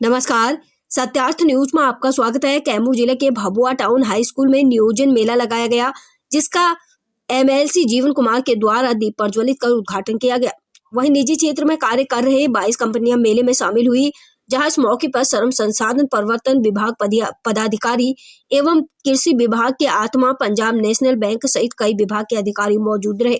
नमस्कार, सत्यार्थ न्यूज में आपका स्वागत है। कैमूर जिले के भभुआ टाउन हाई स्कूल में नियोजन मेला लगाया गया, जिसका एमएलसी जीवन कुमार के द्वारा दीप प्रज्वलित कर उद्घाटन किया गया। वहीं निजी क्षेत्र में कार्य कर रहे 22 कंपनियां मेले में शामिल हुई, जहां इस मौके पर श्रम संसाधन प्रवर्तन विभाग पदाधिकारी एवं कृषि विभाग के आत्मा, पंजाब नेशनल बैंक सहित कई विभाग के अधिकारी मौजूद रहे।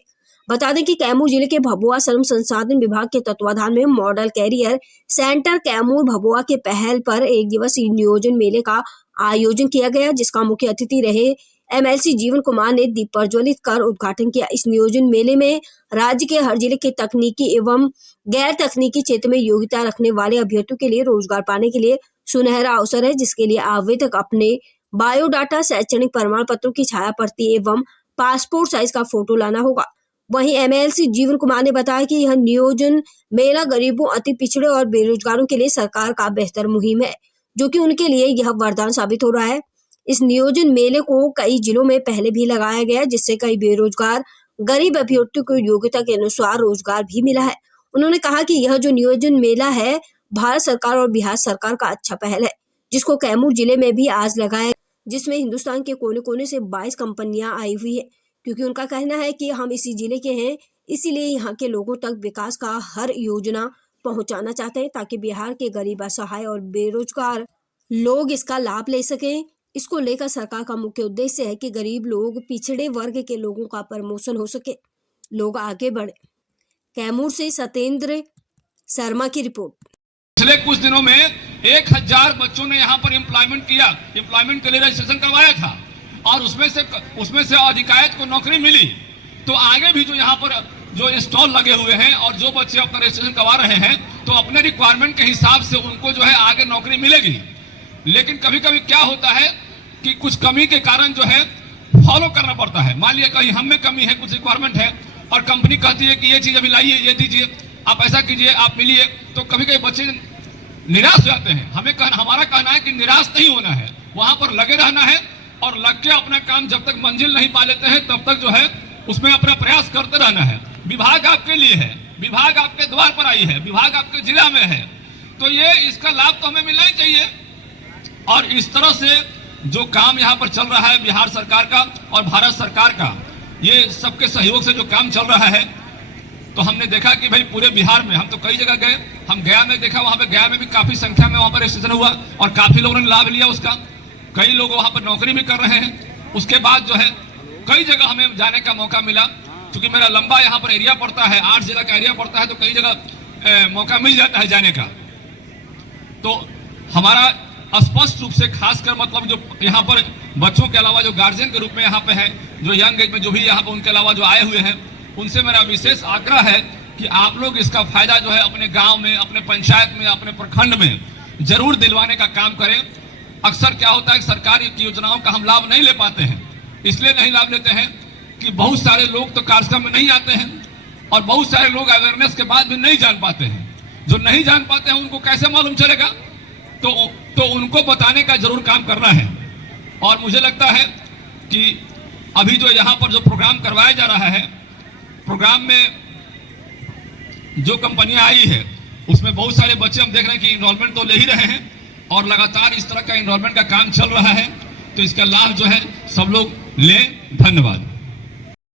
बता दें कि कैमूर जिले के भभुआ श्रम संसाधन विभाग के तत्वाधान में model career centre Kaimur Bhabua के पहल पर एक दिवसीय नियोजन मेले का आयोजन किया गया, जिसका मुख्य अतिथि रहे एमएलसी जीवन कुमार ने दीप प्रज्वलित कर उद्घाटन किया। इस नियोजन मेले में राज्य के हर जिले के तकनीकी एवं गैर तकनीकी क्षेत्र में योग्यता रखने वाले अभ्यर्थियों के लिए रोजगार पाने के लिए सुनहरा अवसर है, जिसके लिए आवेदक अपने बायोडाटा, शैक्षणिक प्रमाण पत्रों की छाया प्रति एवं पासपोर्ट साइज का फोटो लाना होगा। वहीं एमएलसी जीवन कुमार ने बताया कि यह नियोजन मेला गरीबों, अति पिछड़े और बेरोजगारों के लिए सरकार का बेहतर मुहिम है, जो कि उनके लिए यह वरदान साबित हो रहा है। इस नियोजन मेले को कई जिलों में पहले भी लगाया गया, जिससे कई बेरोजगार गरीब अभ्यर्थियों को योग्यता के अनुसार रोजगार भी मिला है। उन्होंने कहा कि यह जो नियोजन मेला है, भारत सरकार और बिहार सरकार का अच्छा पहल है, जिसको कैमूर जिले में भी आज लगाया, जिसमें हिंदुस्तान के कोने कोने से 22 कंपनियां आई हुई है, क्योंकि उनका कहना है कि हम इसी जिले के हैं, इसीलिए यहाँ के लोगों तक विकास का हर योजना पहुंचाना चाहते हैं, ताकि बिहार के गरीब, असहाय और बेरोजगार लोग इसका लाभ ले सकें। इसको लेकर सरकार का मुख्य उद्देश्य है कि गरीब लोग, पिछड़े वर्ग के लोगों का प्रमोशन हो सके, लोग आगे बढ़े। कैमूर से सत्येंद्र शर्मा की रिपोर्ट। पिछले कुछ दिनों में 1000 बच्चों ने यहाँ पर एम्प्लॉयमेंट के लिए रजिस्ट्रेशन करवाया था और उसमें से अधिकारियों को नौकरी मिली। तो आगे भी जो यहाँ पर जो स्टॉल लगे हुए हैं और जो बच्चे अपना रजिस्ट्रेशन करवा रहे हैं, तो अपने रिक्वायरमेंट के हिसाब से उनको जो है आगे नौकरी मिलेगी। लेकिन कभी कभी क्या होता है कि कुछ कमी के कारण जो है फॉलो करना पड़ता है। मान लिया कहीं हम में कमी है, कुछ रिक्वायरमेंट है और कंपनी कहती है कि ये चीज अभी लाइए, ये दीजिए, आप ऐसा कीजिए, आप मिलिए, तो कभी कभी बच्चे निराश हो जाते हैं। हमारा कहना है कि निराश नहीं होना है, वहां पर लगे रहना है और लग के अपना काम जब तक मंजिल नहीं पा लेते हैं तब तक जो है उसमें अपना प्रयास करते रहना है। विभाग आपके लिए है, विभाग आपके द्वार पर आई है, विभाग आपके जिला में है, तो ये इसका लाभ तो हमें मिलना ही चाहिए। और इस तरह से जो काम यहाँ पर चल रहा है बिहार सरकार का और भारत सरकार का, ये सबके सहयोग से जो काम चल रहा है, तो हमने देखा कि भाई पूरे बिहार में हम तो कई जगह गए। हम गया में देखा, वहां पे गया में भी काफी संख्या में वहां पर रजिस्ट्रेशन हुआ और काफी लोगों ने लाभ लिया उसका। कई लोग वहां पर नौकरी भी कर रहे हैं। उसके बाद जो है कई जगह हमें जाने का मौका मिला, क्योंकि मेरा लंबा यहाँ पर एरिया पड़ता है, 8 जिला का एरिया पड़ता है, तो कई जगह मौका मिल जाता है जाने का। तो हमारा स्पष्ट रूप से खासकर मतलब जो यहाँ पर बच्चों के अलावा जो गार्जियन के रूप में यहाँ पे है, जो यंग एज में जो भी यहाँ पर उनके अलावा जो आए हुए हैं, उनसे मेरा विशेष आग्रह है कि आप लोग इसका फायदा जो है अपने गाँव में, अपने पंचायत में, अपने प्रखंड में जरूर दिलवाने का काम करें। अक्सर क्या होता है कि सरकारी की योजनाओं का हम लाभ नहीं ले पाते हैं। इसलिए नहीं लाभ लेते हैं कि बहुत सारे लोग तो कार्यक्रम में नहीं आते हैं और बहुत सारे लोग अवेयरनेस के बाद भी नहीं जान पाते हैं। जो नहीं जान पाते हैं उनको कैसे मालूम चलेगा? तो उनको बताने का जरूर काम करना है। और मुझे लगता है कि अभी जो यहाँ पर जो प्रोग्राम करवाया जा रहा है, प्रोग्राम में जो कंपनियां आई है उसमें बहुत सारे बच्चे हम देख रहे हैं कि इनरोलमेंट तो ले ही रहे हैं और लगातार इस तरह का इनरोलमेंट का काम चल रहा है। तो इसका लाभ जो है सब लोग लें। धन्यवाद।